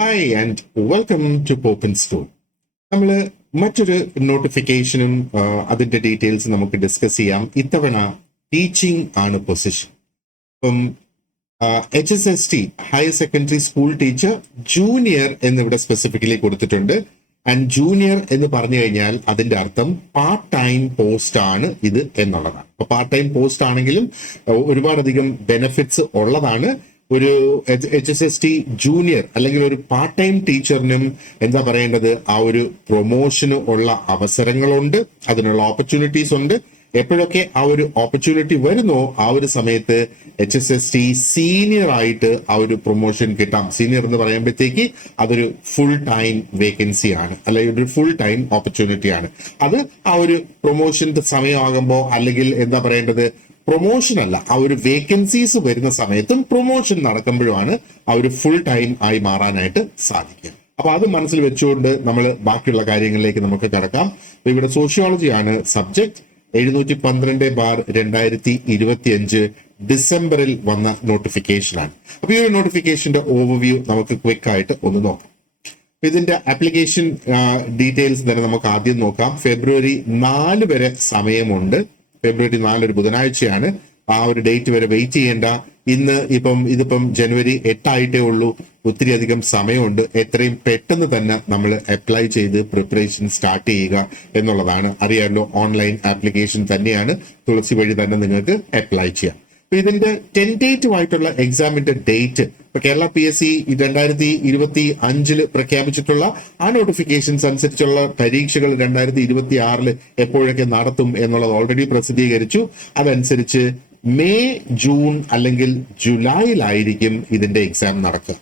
Hi and welcome to Poppan school. നമ്മൾ മറ്റൊരു നോട്ടിഫിക്കേഷനും അതിന്റെ ഡീറ്റെയിൽസ് നമുക്ക് ഡിസ്കസ് ചെയ്യാം. ഇത്തവണ ടീച്ചിങ് ആണ് പൊസിഷൻ. ഇപ്പം HSST higher secondary school teacher junior എന്നിവിടെ സ്പെസിഫിക്കലി കൊടുത്തിട്ടുണ്ട്. ആൻഡ് ജൂനിയർ എന്ന് പറഞ്ഞു കഴിഞ്ഞാൽ അതിന്റെ അർത്ഥം പാർട്ട് ടൈം പോസ്റ്റ് ആണ് ഇത് എന്നുള്ളതാണ്. അപ്പൊ പാർട്ട് ടൈം പോസ്റ്റ് ആണെങ്കിലും ഒരുപാടധികം ബെനിഫിറ്റ്സ് ഉള്ളതാണ്. ഒരു HSST ജൂനിയർ അല്ലെങ്കിൽ ഒരു പാർട്ട് ടൈം ടീച്ചറിനും എന്താ പറയേണ്ടത്, ആ ഒരു പ്രൊമോഷന് ഉള്ള അവസരങ്ങളുണ്ട്, അതിനുള്ള ഓപ്പർച്യൂണിറ്റീസ് ഉണ്ട്. എപ്പോഴൊക്കെ ആ ഒരു ഓപ്പർച്യൂണിറ്റി വരുന്നോ ആ ഒരു സമയത്ത് HSST സീനിയർ ആയിട്ട് ആ ഒരു പ്രൊമോഷൻ കിട്ടാം. സീനിയർ എന്ന് പറയുമ്പോഴത്തേക്ക് അതൊരു ഫുൾ ടൈം വേക്കൻസി ആണ്, അല്ലെങ്കിൽ ഒരു ഫുൾ ടൈം ഓപ്പർച്യൂണിറ്റി ആണ്. അത് ആ ഒരു പ്രൊമോഷന്റെ സമയമാകുമ്പോൾ, അല്ലെങ്കിൽ എന്താ പറയേണ്ടത്, പ്രൊമോഷൻ അല്ല, ആ ഒരു വേക്കൻസീസ് വരുന്ന സമയത്തും പ്രൊമോഷൻ നടക്കുമ്പോഴുമാണ് ആ ഒരു ഫുൾ ടൈം ആയി മാറാനായിട്ട് സാധിക്കുക. അപ്പൊ അത് മനസ്സിൽ വെച്ചുകൊണ്ട് നമ്മൾ ബാക്കിയുള്ള കാര്യങ്ങളിലേക്ക് നമുക്ക് കടക്കാം. ഇവിടെ സോഷ്യോളജി ആണ് സബ്ജക്ട്. 712/2025 ഡിസംബറിൽ വന്ന നോട്ടിഫിക്കേഷനാണ്. അപ്പൊ ഈ ഒരു നോട്ടിഫിക്കേഷന്റെ ഓവർവ്യൂ നമുക്ക് ക്വിക്ക് ആയിട്ട് ഒന്ന് നോക്കാം. ഇതിന്റെ ആപ്ലിക്കേഷൻ ഡീറ്റെയിൽസ് തന്നെ നമുക്ക് ആദ്യം നോക്കാം. ഫെബ്രുവരി 4 വരെ സമയമുണ്ട്. ഫെബ്രുവരി 4 ഒരു ബുധനാഴ്ചയാണ്. ആ ഒരു ഡേറ്റ് വരെ വെയിറ്റ് ചെയ്യേണ്ട. ഇതിപ്പം ജനുവരി 8 ആയിട്ടേ ഉള്ളൂ. ഒത്തിരി അധികം സമയമുണ്ട്. എത്രയും പെട്ടെന്ന് തന്നെ നമ്മൾ അപ്ലൈ ചെയ്ത് പ്രിപ്പറേഷൻ സ്റ്റാർട്ട് ചെയ്യുക എന്നുള്ളതാണ്. അറിയാമല്ലോ, ഓൺലൈൻ ആപ്ലിക്കേഷൻ തന്നെയാണ്. തുളസി വഴി തന്നെ നിങ്ങൾക്ക് അപ്ലൈ ചെയ്യാം. അപ്പൊ ഇതിന്റെ ടെന്റേറ്റീവ് ആയിട്ടുള്ള എക്സാമിന്റെ ഡേറ്റ് ഇപ്പൊ കേരള PSC 2025 പ്രഖ്യാപിച്ചിട്ടുള്ള ആ നോട്ടിഫിക്കേഷൻസ് അനുസരിച്ചുള്ള പരീക്ഷകൾ 2026 എപ്പോഴൊക്കെ നടത്തും എന്നുള്ളത് ഓൾറെഡി പ്രസിദ്ധീകരിച്ചു. അതനുസരിച്ച് മെയ്, ജൂൺ അല്ലെങ്കിൽ ജൂലൈയിലായിരിക്കും ഇതിന്റെ എക്സാം നടക്കുക.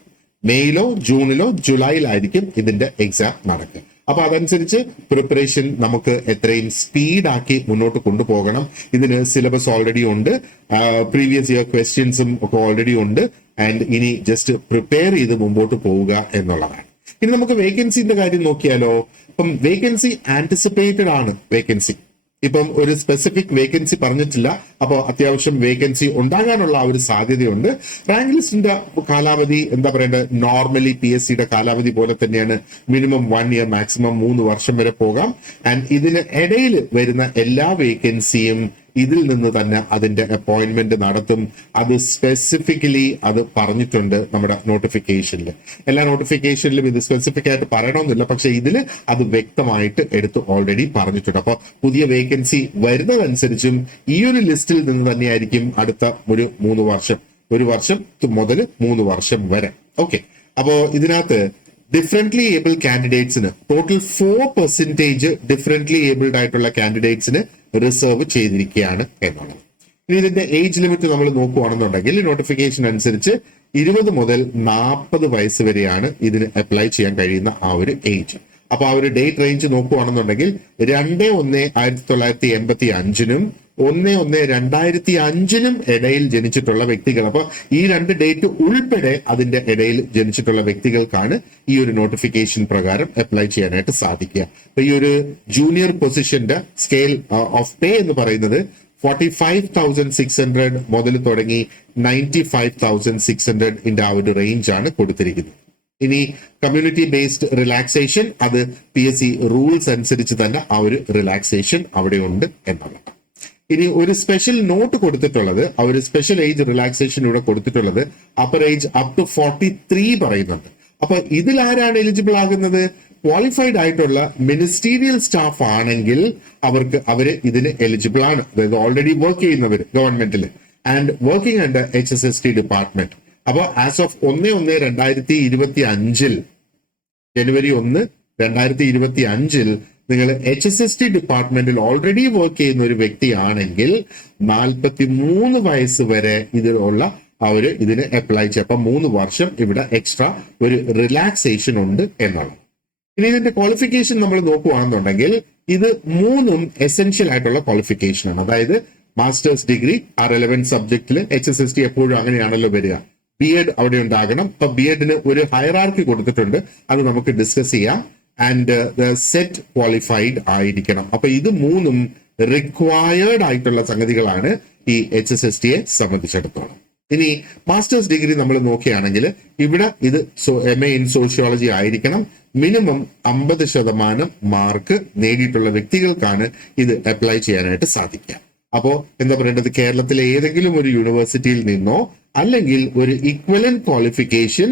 മെയ്യിലോ ജൂണിലോ ജൂലൈയിലായിരിക്കും ഇതിന്റെ എക്സാം നടക്കുക. അപ്പൊ അതനുസരിച്ച് പ്രിപ്പറേഷൻ നമുക്ക് എത്രയും സ്പീഡാക്കി മുന്നോട്ട് കൊണ്ടുപോകണം. ഇതിന് സിലബസ് ഓൾറെഡി ഉണ്ട്, പ്രീവിയസ് ഇയർ ക്വസ്റ്റ്യൻസും ഒക്കെ ഓൾറെഡി ഉണ്ട്. ആൻഡ് ഇനി ജസ്റ്റ് പ്രിപ്പയർ ചെയ്ത് മുമ്പോട്ട് പോവുക എന്നുള്ളതാണ്. ഇനി നമുക്ക് വേക്കൻസിന്റെ കാര്യം നോക്കിയാലോ. ഇപ്പം വേക്കൻസി ആന്റിസിപ്പേറ്റഡ് ആണ്. വേക്കൻസി ഇപ്പം ഒരു സ്പെസിഫിക് വേക്കൻസി പറഞ്ഞിട്ടില്ല. അപ്പോൾ അത്യാവശ്യം വേക്കൻസി ഉണ്ടാകാനുള്ള ആ ഒരു സാധ്യതയുണ്ട്. റാങ്ക് ലിസ്റ്റിന്റെ കാലാവധി എന്താ പറയേണ്ടത്, നോർമലി PSCയുടെ കാലാവധി പോലെ തന്നെയാണ്. മിനിമം 1 ഇയർ, മാക്സിമം 3 വർഷം വരെ പോകാം. ആൻഡ് ഇതിന് ഇടയിൽ വരുന്ന എല്ലാ വേക്കൻസിയും ഇതിൽ നിന്ന് തന്നെ അതിന്റെ അപ്പോയിന്റ്മെന്റ് നടത്തും. അത് സ്പെസിഫിക്കലി അത് പറഞ്ഞിട്ടുണ്ട് നമ്മുടെ നോട്ടിഫിക്കേഷനിൽ. എല്ലാ നോട്ടിഫിക്കേഷനിലും ഇത് സ്പെസിഫിക് ആയിട്ട് പറയണമെന്നില്ല, പക്ഷെ ഇതിൽ അത് വ്യക്തമായിട്ട് എടുത്ത് ഓൾറെഡി പറഞ്ഞിട്ടുണ്ട്. അപ്പൊ പുതിയ വേക്കൻസി വരുന്നതനുസരിച്ചും ഈ ഒരു ലിസ്റ്റിൽ നിന്ന് തന്നെയായിരിക്കും അടുത്ത ഒരു 3 വർഷം, 1 വർഷം മുതൽ 3 വർഷം വരെ. ഓക്കെ, അപ്പോ ഇതിനകത്ത് ഡിഫറെന്റ്ലി ഏബിൾഡ് കാൻഡിഡേറ്റ്സിന് ടോട്ടൽ 4% ഡിഫറെന്റ്ലി ഏബിൾഡ് ആയിട്ടുള്ള കാൻഡിഡേറ്റ്സിന് റിസർവ് ചെയ്തിരിക്കുകയാണ് എന്നുള്ളത്. ഇനി ഇതിന്റെ ഏജ് ലിമിറ്റ് നമ്മൾ നോക്കുകയാണെന്നുണ്ടെങ്കിൽ നോട്ടിഫിക്കേഷൻ അനുസരിച്ച് 20 മുതൽ 40 വയസ്സ് വരെയാണ് ഇതിന് അപ്ലൈ ചെയ്യാൻ കഴിയുന്ന ആ ഒരു ഏജ്. അപ്പൊ ആ ഒരു ഡേറ്റ് റേഞ്ച് നോക്കുകയാണെന്നുണ്ടെങ്കിൽ 2/1/1985 1/1/2005 ഇടയിൽ ജനിച്ചിട്ടുള്ള വ്യക്തികൾ. അപ്പൊ ഈ 2 ഡേറ്റ് ഉൾപ്പെടെ അതിന്റെ ഇടയിൽ ജനിച്ചിട്ടുള്ള വ്യക്തികൾക്കാണ് ഈ ഒരു നോട്ടിഫിക്കേഷൻ പ്രകാരം അപ്ലൈ ചെയ്യാനായിട്ട് സാധിക്കുക. അപ്പൊ ഈ ഒരു ജൂനിയർ പൊസിഷന്റെ സ്കെയിൽ ഓഫ് പേ എന്ന് പറയുന്നത് 45,600 മുതൽ തുടങ്ങി 95,600 ആ ഒരു റേഞ്ച് ആണ് കൊടുത്തിരിക്കുന്നത്. ഇനി കമ്മ്യൂണിറ്റി ബേസ്ഡ് റിലാക്സേഷൻ, അത് PSC റൂൾസ് അനുസരിച്ച് തന്നെ ആ ഒരു റിലാക്സേഷൻ അവിടെ ഉണ്ട് എന്നുള്ളത്. ഇനി ഒരു സ്പെഷ്യൽ നോട്ട് കൊടുത്തിട്ടുള്ളത്, ആ ഒരു സ്പെഷ്യൽ ഏജ് റിലാക്സേഷൻ ഇവിടെ കൊടുത്തിട്ടുള്ളത് അപ്പർ ഏജ് അപ് ടു 43 പറയുന്നുണ്ട്. അപ്പൊ ഇതിൽ ആരാണ് എലിജിബിൾ ആകുന്നത്? ക്വാളിഫൈഡ് ആയിട്ടുള്ള മിനിസ്റ്റീരിയൽ സ്റ്റാഫ് ആണെങ്കിൽ അവര് ഇതിന് എലിജിബിൾ ആണ്. അതായത് ഓൾറെഡി വർക്ക് ചെയ്യുന്നവർ ഗവൺമെന്റിൽ and working under HSST department. അപ്പൊ ആസ് ഓഫ് 1/1/2025 ജനുവരി 1, 2025 നിങ്ങൾ HSST ഡിപ്പാർട്ട്മെന്റിൽ ഓൾറെഡി വർക്ക് ചെയ്യുന്ന ഒരു വ്യക്തിയാണെങ്കിൽ 43 വയസ്സ് വരെ ഇതിലുള്ള ഇതിന് അപ്ലൈ ചെയ്യാം. അപ്പൊ 3 വർഷം ഇവിടെ എക്സ്ട്രാ ഒരു റിലാക്സേഷൻ ഉണ്ട് എന്നുള്ളത്. ഇനി ഇതിന്റെ ക്വാളിഫിക്കേഷൻ നമ്മൾ നോക്കുകയാണെന്നുണ്ടെങ്കിൽ ഇത് 3ഉം എസെൻഷ്യൽ ആയിട്ടുള്ള ക്വാളിഫിക്കേഷൻ ആണ്. അതായത് മാസ്റ്റേഴ്സ് ഡിഗ്രി ആ റെലവെന്റ് സബ്ജക്റ്റിൽ HSST എപ്പോഴും അങ്ങനെയാണല്ലോ വരിക. B.Ed അവിടെ ഉണ്ടാകണം. അപ്പൊ B.Edന് ഒരു ഹയറാർക്കി കൊടുത്തിട്ടുണ്ട്, അത് നമുക്ക് ഡിസ്കസ് ചെയ്യാം. ആൻഡ് സെറ്റ് ക്വാളിഫൈഡ് ആയിരിക്കണം. അപ്പൊ ഇത് 3ഉം റിക്വയർഡ് ആയിട്ടുള്ള സംഗതികളാണ് ഈ HSSTയെ സംബന്ധിച്ചിടത്തോളം. ഇനി മാസ്റ്റേഴ്സ് ഡിഗ്രി നമ്മൾ നോക്കുകയാണെങ്കിൽ ഇവിടെ ഇത് MA ഇൻ സോഷ്യോളജി ആയിരിക്കണം. മിനിമം 50% മാർക്ക് നേടിയിട്ടുള്ള വ്യക്തികൾക്കാണ് ഇത് അപ്ലൈ ചെയ്യാനായിട്ട് സാധിക്കുക. അപ്പോ എന്താ പറയേണ്ടത്, കേരളത്തിലെ ഏതെങ്കിലും ഒരു യൂണിവേഴ്സിറ്റിയിൽ നിന്നോ അല്ലെങ്കിൽ ഒരു ഇക്വലന്റ് ക്വാളിഫിക്കേഷൻ,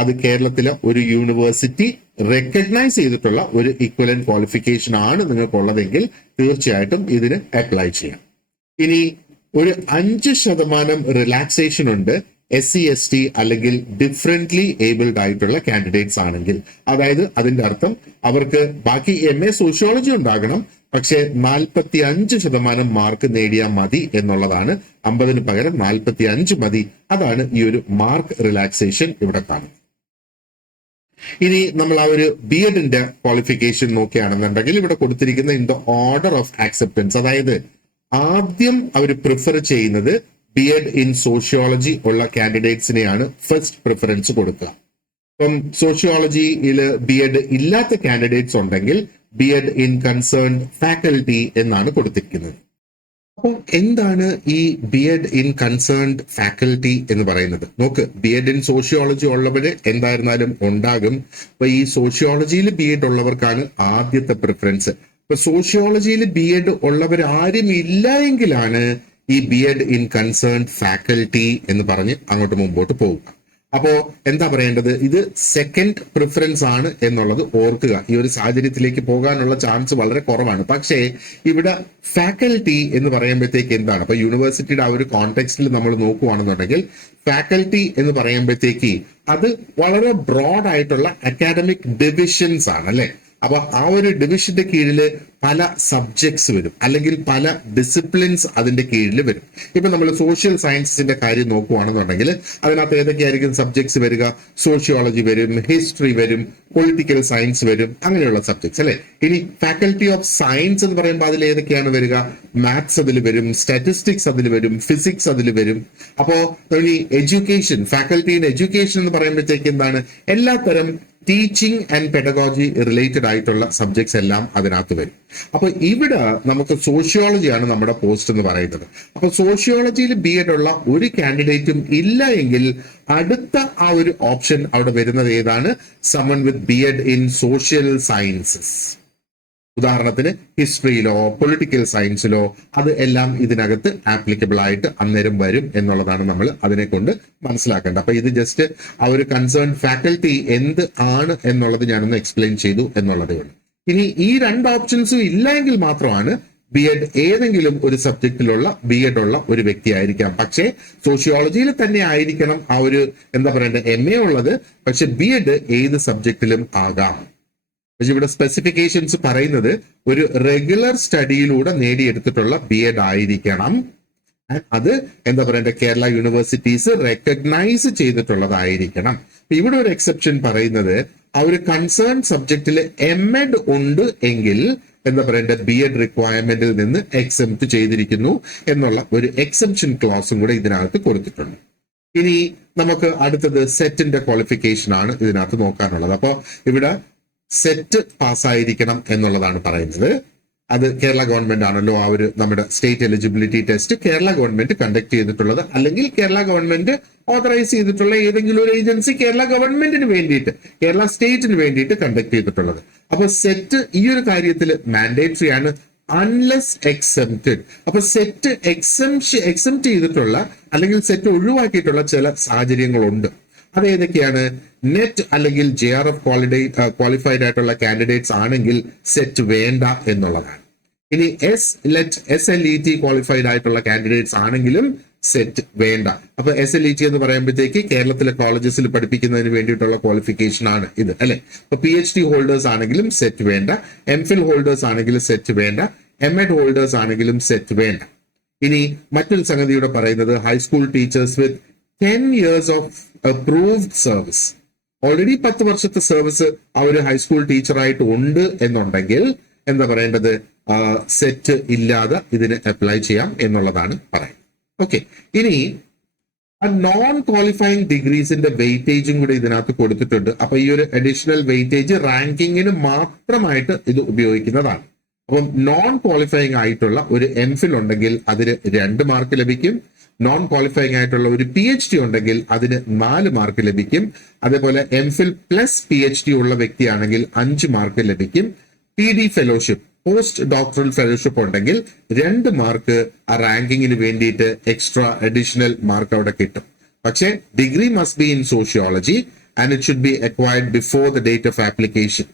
അത് കേരളത്തിലെ ഒരു യൂണിവേഴ്സിറ്റി റെക്കഗ്നൈസ് ചെയ്തിട്ടുള്ള ഒരു ഇക്വലന്റ് ക്വാളിഫിക്കേഷൻ ആണ് നിങ്ങൾക്കുള്ളതെങ്കിൽ തീർച്ചയായിട്ടും ഇതിന് അപ്ലൈ ചെയ്യാം. ഇനി ഒരു 5% റിലാക്സേഷൻ ഉണ്ട് SC/ST അല്ലെങ്കിൽ ഡിഫറെന്റ്ലി ഏബിൾഡ് ആയിട്ടുള്ള കാൻഡിഡേറ്റ്സ് ആണെങ്കിൽ. അതായത് അതിന്റെ അർത്ഥം അവർക്ക് ബാക്കി MA സോഷ്യോളജി ഉണ്ടാകണം, പക്ഷെ 45% മാർക്ക് നേടിയാൽ മതി എന്നുള്ളതാണ്. 50 പകരം 45 മതി. അതാണ് ഈ ഒരു മാർക്ക് റിലാക്സേഷൻ ഇവിടെ കാണുന്നത്. ഇനി നമ്മൾ ആ ഒരു BEdന്റെ ക്വാളിഫിക്കേഷൻ നോക്കുകയാണെന്നുണ്ടെങ്കിൽ ഇവിടെ കൊടുത്തിരിക്കുന്ന in the order of acceptance, അതായത് ആദ്യം അവർ പ്രിഫർ ചെയ്യുന്നത് BEd ഇൻ സോഷ്യോളജി ഉള്ള കാൻഡിഡേറ്റ്സിനെയാണ് ഫസ്റ്റ് പ്രിഫറൻസ് കൊടുക്കുക. ഇപ്പം സോഷ്യോളജിയിൽ BEd ഇല്ലാത്ത കാൻഡിഡേറ്റ്സ് ഉണ്ടെങ്കിൽ BEd ഇൻ കൺസേൺഡ് ഫാക്കൽറ്റി എന്നാണ് കൊടുത്തിരിക്കുന്നത്. അപ്പോൾ എന്താണ് ഈ BEd ഇൻ കൺസേൺഡ് ഫാക്കൽറ്റി എന്ന് പറയുന്നത്? നോക്ക്, BEd ഇൻ സോഷ്യോളജി ഉള്ളവര് എന്തായിരുന്നാലും ഉണ്ടാകും. അപ്പൊ ഈ സോഷ്യോളജിയിൽ BEd ഉള്ളവർക്കാണ് ആദ്യത്തെ പ്രിഫറൻസ്. ഇപ്പൊ സോഷ്യോളജിയിൽ BEd ഉള്ളവർ ആരും ഇല്ല എങ്കിലാണ് ഈ BEd ഇൻ കൺസേൺഡ് ഫാക്കൽറ്റി എന്ന് പറഞ്ഞ് അങ്ങോട്ട് മുമ്പോട്ട് പോവുക. അപ്പോ എന്താ പറയേണ്ടത്, ഇത് സെക്കൻഡ് പ്രിഫറൻസ് ആണ് എന്നുള്ളത് ഓർക്കുക. ഈ ഒരു സാഹചര്യത്തിലേക്ക് പോകാനുള്ള ചാൻസ് വളരെ കുറവാണ്. പക്ഷേ ഇവിടെ ഫാക്കൽറ്റി എന്ന് പറയുമ്പോഴത്തേക്ക് എന്താണ്, അപ്പൊ യൂണിവേഴ്സിറ്റിയുടെ ആ ഒരു കോണ്ടെക്സ്റ്റിൽ നമ്മൾ നോക്കുകയാണെന്നുണ്ടെങ്കിൽ ഫാക്കൽറ്റി എന്ന് പറയുമ്പോഴത്തേക്ക് അത് വളരെ ബ്രോഡ് ആയിട്ടുള്ള അക്കാഡമിക് ഡിവിഷൻസ് ആണ് അല്ലെ. അപ്പൊ ആ ഒരു ഡിവിഷന്റെ കീഴിൽ പല സബ്ജക്ട്സ് വരും, അല്ലെങ്കിൽ പല ഡിസിപ്ലിൻസ് അതിന്റെ കീഴിൽ വരും. ഇപ്പൊ നമ്മൾ സോഷ്യൽ സയൻസസിന്റെ കാര്യം നോക്കുകയാണെന്നുണ്ടെങ്കിൽ അതിനകത്ത് ഏതൊക്കെയായിരിക്കും സബ്ജക്ട്സ് വരിക? സോഷ്യോളജി വരും, ഹിസ്റ്ററി വരും, പൊളിറ്റിക്കൽ സയൻസ് വരും, അങ്ങനെയുള്ള സബ്ജക്ട്സ് അല്ലെ. ഇനി ഫാക്കൽറ്റി ഓഫ് സയൻസ് എന്ന് പറയുമ്പോൾ അതിൽ ഏതൊക്കെയാണ് വരിക? മാത്സ് അതിൽ വരും, സ്റ്റാറ്റിസ്റ്റിക്സ് അതിൽ വരും, ഫിസിക്സ് അതിൽ വരും. അപ്പോ ഇനി എഡ്യൂക്കേഷൻ, ഫാക്കൽറ്റി ഇൻ എഡ്യൂക്കേഷൻ എന്ന് പറയുമ്പോഴത്തേക്ക് എന്താണ്? എല്ലാത്തരം ടീച്ചിങ് ആൻഡ് പെഡഗോജി റിലേറ്റഡ് ആയിട്ടുള്ള സബ്ജക്ട്സ് എല്ലാം അതിനകത്ത് വരും. അപ്പൊ ഇവിടെ നമുക്ക് സോഷ്യോളജിയാണ് നമ്മുടെ പോസ്റ്റ് എന്ന് പറയുന്നത്. അപ്പൊ സോഷ്യോളജിയിൽ BEd ഉള്ള ഒരു കാൻഡിഡേറ്റും ഇല്ല എങ്കിൽ അടുത്ത ആ ഒരു ഓപ്ഷൻ അവിടെ വരുന്നത് ഏതാണ്? Someone with BEd in social sciences. ഉദാഹരണത്തിന് ഹിസ്റ്ററിയിലോ പൊളിറ്റിക്കൽ സയൻസിലോ അത് എല്ലാം ഇതിനകത്ത് ആപ്ലിക്കബിൾ ആയിട്ട് അന്നേരം വരും എന്നുള്ളതാണ് നമ്മൾ അതിനെ കൊണ്ട് മനസ്സിലാക്കേണ്ടത്. അപ്പൊ ഇത് ജസ്റ്റ് ആ ഒരു കൺസേൺ ഫാക്കൽറ്റി എന്ത് ആണ് എന്നുള്ളത് ഞാനൊന്ന് എക്സ്പ്ലെയിൻ ചെയ്തു എന്നുള്ളതേ ഉള്ളൂ. ഇനി ഈ രണ്ട് ഓപ്ഷൻസും ഇല്ലെങ്കിൽ മാത്രമാണ് BEd ഏതെങ്കിലും ഒരു സബ്ജക്റ്റിലുള്ള BEd ഉള്ള ഒരു വ്യക്തി ആയിരിക്കാം. പക്ഷേ സോഷ്യോളജിയിൽ തന്നെ ആയിരിക്കണം ആ ഒരു എന്താ പറയണ്ടത് MA ഉള്ളത്. പക്ഷെ BEd ഏത് സബ്ജക്റ്റിലും ആകാം. പക്ഷെ ഇവിടെ സ്പെസിഫിക്കേഷൻസ് പറയുന്നത് ഒരു റെഗുലർ സ്റ്റഡിയിലൂടെ നേടിയെടുത്തിട്ടുള്ള BEd ആയിരിക്കണം. അത് എന്താ പറയണ്ടേ, കേരള യൂണിവേഴ്സിറ്റീസ് റെക്കഗ്നൈസ് ചെയ്തിട്ടുള്ളതായിരിക്കണം. ഇവിടെ ഒരു എക്സെപ്ഷൻ പറയുന്നത് ആ ഒരു കൺസേൺ സബ്ജക്റ്റിൽ MEd ഉണ്ട് എങ്കിൽ എന്താ പറയണ്ടേ, BEd റിക്വയർമെന്റിൽ നിന്ന് എക്സെപ്റ്റ് ചെയ്തിരിക്കുന്നു എന്നുള്ള ഒരു എക്സെപ്ഷൻ ക്ലോസും കൂടെ ഇതിനകത്ത് കൊടുത്തിട്ടുണ്ട്. ഇനി നമുക്ക് അടുത്തത് സെറ്റിന്റെ ക്വാളിഫിക്കേഷൻ ആണ് ഇതിനകത്ത് നോക്കാനുള്ളത്. അപ്പോ ഇവിടെ സെറ്റ് പാസ്സായിരിക്കണം എന്നുള്ളതാണ് പറയുന്നത്. അത് കേരള ഗവൺമെന്റ് ആണല്ലോ ആ ഒരു നമ്മുടെ state eligibility test Kerala government conduct ചെയ്തിട്ടുള്ളത്, അല്ലെങ്കിൽ കേരള ഗവൺമെന്റ് ഓതറൈസ് ചെയ്തിട്ടുള്ള ഏതെങ്കിലും ഒരു ഏജൻസി കേരള ഗവൺമെന്റിന് വേണ്ടിയിട്ട്, കേരള സ്റ്റേറ്റിന് വേണ്ടിയിട്ട് കണ്ടക്ട് ചെയ്തിട്ടുള്ളത്. അപ്പൊ സെറ്റ് ഈ ഒരു കാര്യത്തിൽ മാൻഡേറ്ററി ആണ് അൺലെസ് എക്സെപ്റ്റഡ്. അപ്പൊ സെറ്റ് എക്സെപ്റ്റ് ചെയ്തിട്ടുള്ള അല്ലെങ്കിൽ സെറ്റ് ഒഴിവാക്കിയിട്ടുള്ള ചില സാഹചര്യങ്ങളുണ്ട്. അത് ഏതൊക്കെയാണ്? നെറ്റ് അല്ലെങ്കിൽ JRF ക്വാളിഫൈഡ് ആയിട്ടുള്ള കാൻഡിഡേറ്റ്സ് ആണെങ്കിൽ സെറ്റ് വേണ്ട എന്നുള്ളതാണ്. ഇനി SLET ക്വാളിഫൈഡ് ആയിട്ടുള്ള കാൻഡിഡേറ്റ്സ് ആണെങ്കിലും സെറ്റ് വേണ്ട. അപ്പൊ SLET എന്ന് പറയുമ്പോഴത്തേക്ക് കേരളത്തിലെ കോളേജസിൽ പഠിപ്പിക്കുന്നതിന് വേണ്ടിയിട്ടുള്ള ക്വാളിഫിക്കേഷൻ ആണ് ഇത് അല്ലെ. അപ്പൊ PhD ഹോൾഡേഴ്സ് ആണെങ്കിലും സെറ്റ് വേണ്ട, MPhil ഹോൾഡേഴ്സ് ആണെങ്കിലും സെറ്റ് വേണ്ട, MEd ഹോൾഡേഴ്സ് ആണെങ്കിലും സെറ്റ് വേണ്ട. ഇനി മറ്റൊരു സംഗതിയുടെ പറയുന്നത് high school teachers with 10 years of approved service, already 10 വർഷത്തെ സർവീസ് ആ ഒരു ഹൈസ്കൂൾ ടീച്ചറായിട്ട് ഉണ്ട് എന്നുണ്ടെങ്കിൽ എന്താ പറയേണ്ടത്, സെറ്റ് ഇല്ലാതെ ഇതിന് അപ്ലൈ ചെയ്യാം എന്നുള്ളതാണ് പറയുന്നത്. ഓക്കെ, ഇനി നോൺ ക്വാളിഫയിങ് ഡിഗ്രീസിന്റെ വെയിറ്റേജും കൂടി ഇതിനകത്ത് കൊടുത്തിട്ടുണ്ട്. അപ്പൊ ഈ ഒരു അഡീഷണൽ വെയിറ്റേജ് റാങ്കിങ്ങിന് മാത്രമായിട്ട് ഇത് ഉപയോഗിക്കുന്നതാണ്. അപ്പം നോൺ ക്വാളിഫയിങ് ആയിട്ടുള്ള ഒരു MPhil ഉണ്ടെങ്കിൽ അതിന് 2 മാർക്ക് ലഭിക്കും. നോൺ ക്വാളിഫയിങ് ആയിട്ടുള്ള ഒരു PhD ഉണ്ടെങ്കിൽ അതിന് 4 മാർക്ക് ലഭിക്കും. അതേപോലെ MPhil പ്ലസ് PhD ഉള്ള വ്യക്തിയാണെങ്കിൽ 5 മാർക്ക് ലഭിക്കും. PD fellowship, post doctoral fellowship ഉണ്ടെങ്കിൽ 2 മാർക്ക് ആ റാങ്കിങ്ങിന് വേണ്ടിയിട്ട് എക്സ്ട്രാ അഡീഷണൽ മാർക്ക് അവിടെ കിട്ടും. പക്ഷേ degree must be in sociology and it should be acquired before the date of application.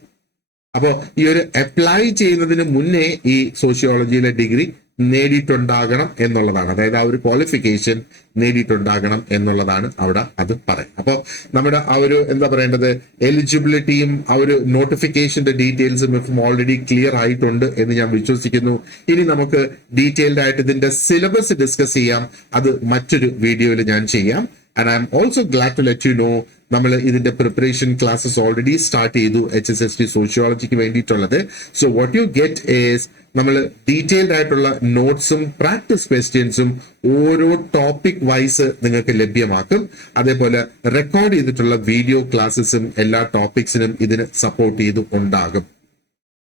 അപ്പോൾ ഈ ഒരു അപ്ലൈ ചെയ്യുന്നതിന് മുന്നേ ഈ സോഷ്യോളജിയിലെ ഡിഗ്രി നേടിയിട്ടുണ്ടാകണം എന്നുള്ളതാണ്. അതായത് ആ ഒരു ക്വാളിഫിക്കേഷൻ നേടിയിട്ടുണ്ടാകണം എന്നുള്ളതാണ് അവിടെ അത് പറയും. അപ്പോൾ നമ്മുടെ ആ ഒരു എന്താ പറയേണ്ടത് എലിജിബിലിറ്റിയും ആ ഒരു നോട്ടിഫിക്കേഷന്റെ ഡീറ്റെയിൽസും ഇപ്പം ഓൾറെഡി ക്ലിയർ ആയിട്ടുണ്ട് എന്ന് ഞാൻ വിശ്വസിക്കുന്നു. ഇനി നമുക്ക് ഡീറ്റെയിൽഡ് ആയിട്ട് ഇതിന്റെ സിലബസ് ഡിസ്കസ് ചെയ്യാം. അത് മറ്റൊരു വീഡിയോയിൽ ഞാൻ ചെയ്യാം. And I am also glad to let you know നമ്മൾ ഇതിന്റെ പ്രിപ്പറേഷൻ ക്ലാസ്സസ് ഓൾറെഡി സ്റ്റാർട്ട് ചെയ്തു HSST സോഷ്യോളജിക്ക് വേണ്ടിയിട്ടുള്ളത്. So what you get is നമ്മൾ ഡീറ്റെയിൽഡ് ആയിട്ടുള്ള നോട്ട്സും പ്രാക്ടീസ് ക്വസ്റ്റ്യൻസും ഓരോ ടോപ്പിക് വൈസ് നിങ്ങൾക്ക് ലഭ്യമാക്കും. അതേപോലെ റെക്കോർഡ് ചെയ്തിട്ടുള്ള വീഡിയോ ക്ലാസ്സസും എല്ലാ ടോപ്പിക്സിനും ഇതിന് സപ്പോർട്ട് ചെയ്ത് ഉണ്ടാകും.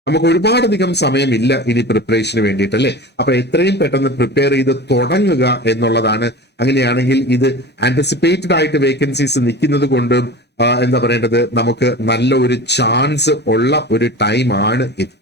നമുക്ക് ഒരുപാടധികം സമയമില്ല ഇനി പ്രിപ്പറേഷന് വേണ്ടിയിട്ട്, അല്ലേ? അപ്പൊ എത്രയും പെട്ടെന്ന് പ്രിപ്പയർ ചെയ്ത് തുടങ്ങുക എന്നുള്ളതാണ്. അങ്ങനെയാണെങ്കിൽ ഇത് ആന്റിസിപ്പേറ്റഡ് ആയിട്ട് വേക്കൻസീസ് നിൽക്കുന്നത് കൊണ്ടും എന്താ പറയേണ്ടത് നമുക്ക് നല്ല ഒരു ചാൻസ് ഉള്ള ഒരു ടൈമാണ് ഇത്.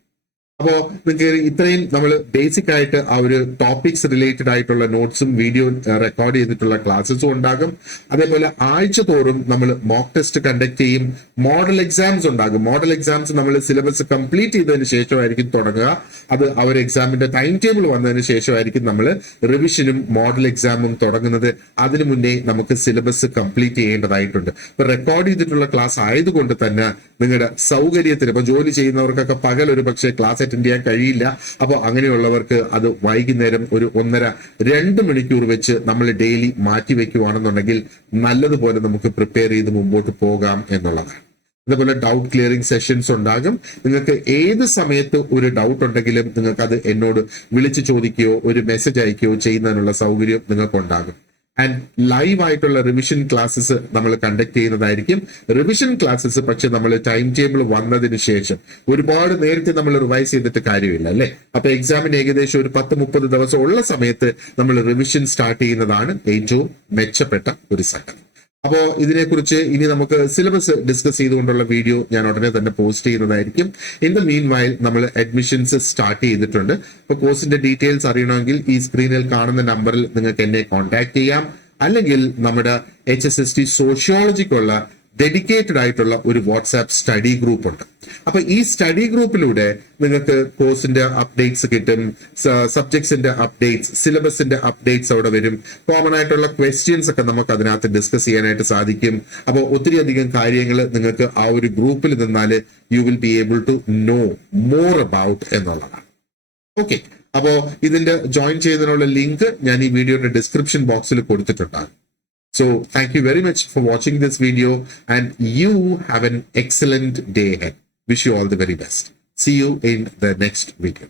അപ്പോ നിങ്ങൾക്ക് ഇത്രയും നമ്മൾ ബേസിക് ആയിട്ട് ആ ഒരു ടോപ്പിക്സ് റിലേറ്റഡ് ആയിട്ടുള്ള നോട്ട്സും വീഡിയോ റെക്കോർഡ് ചെയ്തിട്ടുള്ള ക്ലാസ്സസും ഉണ്ടാകും. അതേപോലെ ആഴ്ച തോറും നമ്മൾ മോക്ക് ടെസ്റ്റ് കണ്ടക്ട് ചെയ്യും. മോഡൽ എക്സാംസ് ഉണ്ടാകും. മോഡൽ എക്സാംസ് നമ്മൾ സിലബസ് കംപ്ലീറ്റ് ചെയ്തതിന് ശേഷമായിരിക്കും തുടങ്ങുക. അത് ആ ഒരു എക്സാമിന്റെ ടൈം ടേബിൾ വന്നതിന് ശേഷമായിരിക്കും നമ്മൾ റിവിഷനും മോഡൽ എക്സാമും തുടങ്ങുന്നത്. അതിനു മുന്നേ നമുക്ക് സിലബസ് കംപ്ലീറ്റ് ചെയ്യേണ്ടതായിട്ടുണ്ട്. ഇപ്പൊ റെക്കോർഡ് ചെയ്തിട്ടുള്ള ക്ലാസ് ആയതുകൊണ്ട് തന്നെ നിങ്ങളുടെ സൗകര്യത്തിന് ഇപ്പൊ ജോലി ചെയ്യുന്നവർക്കൊക്കെ പകൽ ഒരു പക്ഷേ ക്ലാസ് അറ്റൻഡ് ചെയ്യാൻ കഴിയില്ല. അപ്പോൾ അങ്ങനെയുള്ളവർക്ക് അത് വൈകുന്നേരം ഒരു 1.5-2 മണിക്കൂർ വെച്ച് നമ്മൾ ഡെയിലി മാറ്റി വെക്കുകയാണെന്നുണ്ടെങ്കിൽ നല്ലതുപോലെ നമുക്ക് പ്രിപ്പയർ ചെയ്ത് മുമ്പോട്ട് പോകാം എന്നുള്ളതാണ്. അതേപോലെ ഡൗട്ട് ക്ലിയറിംഗ് സെഷൻസ് ഉണ്ടാകും. നിങ്ങൾക്ക് ഏത് സമയത്ത് ഒരു ഡൗട്ട് ഉണ്ടെങ്കിലും നിങ്ങൾക്ക് അത് എന്നോട് വിളിച്ച് ചോദിക്കുകയോ ഒരു മെസ്സേജ് അയക്കുകയോ ചെയ്യുന്നതിനുള്ള സൗകര്യം നിങ്ങൾക്ക് ഉണ്ടാകും. ആൻഡ് ലൈവ് ആയിട്ടുള്ള റിവിഷൻ ക്ലാസ്സസ് നമ്മൾ കണ്ടക്ട് ചെയ്യുന്നതായിരിക്കും. റിവിഷൻ ക്ലാസ്സസ് പക്ഷെ നമ്മൾ ടൈം ടേബിൾ വന്നതിന് ശേഷം, ഒരുപാട് നേരത്തെ നമ്മൾ റിവൈസ് ചെയ്തിട്ട് കാര്യമില്ല, അല്ലെ? അപ്പൊ എക്സാമിന് ഏകദേശം ഒരു 10-30 ദിവസം ഉള്ള സമയത്ത് നമ്മൾ റിവിഷൻ സ്റ്റാർട്ട് ചെയ്യുന്നതാണ് ഏറ്റവും മെച്ചപ്പെട്ട ഒരു സംഗതി. അപ്പോൾ ഇതിനെക്കുറിച്ച് ഇനി നമുക്ക് സിലബസ് ഡിസ്കസ് ചെയ്തുകൊണ്ടുള്ള വീഡിയോ ഞാൻ ഉടനെ തന്നെ പോസ്റ്റ് ചെയ്യുന്നതായിരിക്കും. ഇൻ ദ മീൻ വൈൽ നമ്മൾ അഡ്മിഷൻസ് സ്റ്റാർട്ട് ചെയ്തിട്ടുണ്ട്. അപ്പോൾ കോഴ്സിന്റെ ഡീറ്റെയിൽസ് അറിയണമെങ്കിൽ ഈ സ്ക്രീനിൽ കാണുന്ന നമ്പറിൽ നിങ്ങൾക്ക് എന്നെ കോൺടാക്ട് ചെയ്യാം. അല്ലെങ്കിൽ നമ്മുടെ HSST സോഷ്യോളജിക്കുള്ള ഡെഡിക്കേറ്റഡ് ആയിട്ടുള്ള ഒരു വാട്സാപ്പ് സ്റ്റഡി ഗ്രൂപ്പ് ഉണ്ട്. അപ്പൊ ഈ സ്റ്റഡി ഗ്രൂപ്പിലൂടെ നിങ്ങൾക്ക് കോഴ്സിന്റെ അപ്ഡേറ്റ്സ് കിട്ടും, സബ്ജക്ട്സിന്റെ അപ്ഡേറ്റ്സ്, സിലബസിന്റെ അപ്ഡേറ്റ്സ് അവിടെ വരും. കോമൺ ആയിട്ടുള്ള ക്വസ്റ്റ്യൻസ് ഒക്കെ നമുക്ക് അതിനകത്ത് ഡിസ്കസ് ചെയ്യാനായിട്ട് സാധിക്കും. അപ്പോൾ ഒത്തിരി അധികം കാര്യങ്ങൾ നിങ്ങൾക്ക് ആ ഒരു ഗ്രൂപ്പിൽ നിന്നാൽ you will be able to know more about എന്നുള്ളതാണ്. ഓക്കെ, അപ്പോ ഇതിന്റെ ജോയിൻ ചെയ്യുന്നതിനുള്ള ലിങ്ക് ഞാൻ ഈ വീഡിയോയുടെ ഡിസ്ക്രിപ്ഷൻ ബോക്സിൽ കൊടുത്തിട്ടുണ്ടാകും. So thank you very much for watching this video and you have an excellent day ahead. Wish you all the very best. See you in the next video.